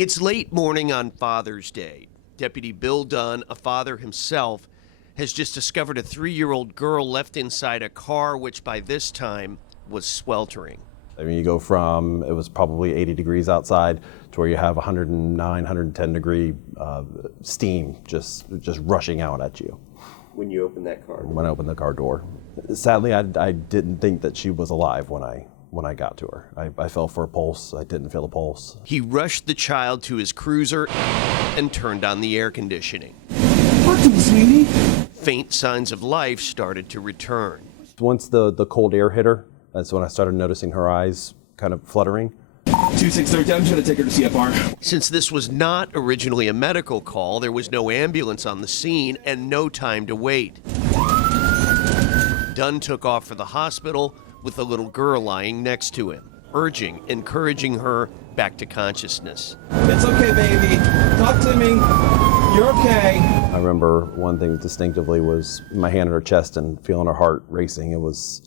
It's late morning on Father's Day. Deputy Bill Dunn, a father himself, has just discovered a 3-year-old girl left inside a car which by this time was sweltering. I mean, you go from, it was probably 80 degrees outside to where you have 109, 110 degree steam just rushing out at you. When you opened that car door? When I opened the car door. Sadly, I didn't think that she was alive when I got to her. I felt for a pulse. I didn't feel a pulse. He rushed the child to his cruiser and turned on the air conditioning. Sweetie. Faint signs of life started to return. Once the cold air hit her, that's when I started noticing her eyes kind of fluttering. 2630, I'm trying to take her to CFR. Since this was not originally a medical call, there was no ambulance on the scene and no time to wait. Dunn took off for the hospital with the little girl lying next to him, encouraging her back to consciousness. It's okay, baby. Talk to me. You're okay. I remember one thing distinctively was my hand on her chest and feeling her heart racing. It was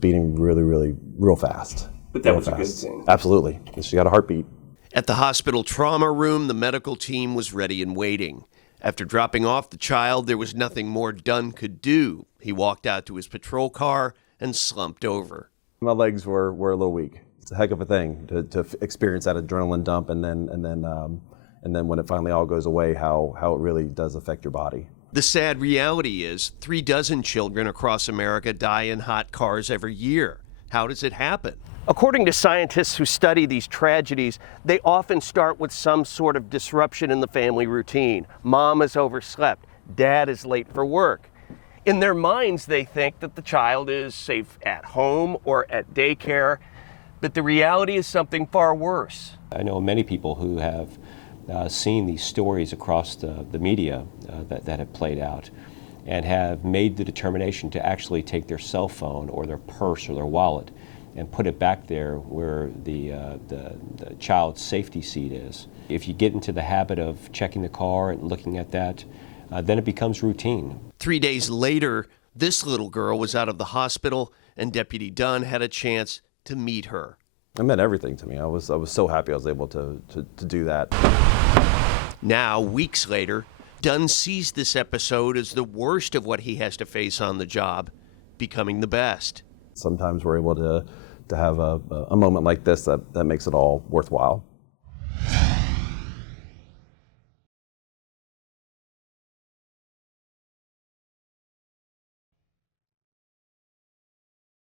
beating real fast. But that was a good thing. Absolutely. She got a heartbeat. At the hospital trauma room, the medical team was ready and waiting. After dropping off the child, there was nothing more Dunn could do. He walked out to his patrol car and slumped over. My legs were a little weak. It's a heck of a thing to experience that adrenaline dump, and then when it finally all goes away, how it really does affect your body. The sad reality is 36 children across America die in hot cars every year. How does it happen? According to scientists who study these tragedies, they often start with some sort of disruption in the family routine. Mom has overslept. Dad is late for work. In their minds, they think that the child is safe at home or at daycare, but the reality is something far worse. I know many people who have seen these stories across the media that have played out and have made the determination to actually take their cell phone or their purse or their wallet and put it back there where the child's safety seat is. If you get into the habit of checking the car and looking at that, then it becomes routine. 3 days later, this little girl was out of the hospital and Deputy Dunn had a chance to meet her. It meant everything to me. I was so happy I was able to do that. Now, weeks later, Dunn sees this episode as the worst of what he has to face on the job, becoming the best. Sometimes we're able to have a moment like this that makes it all worthwhile.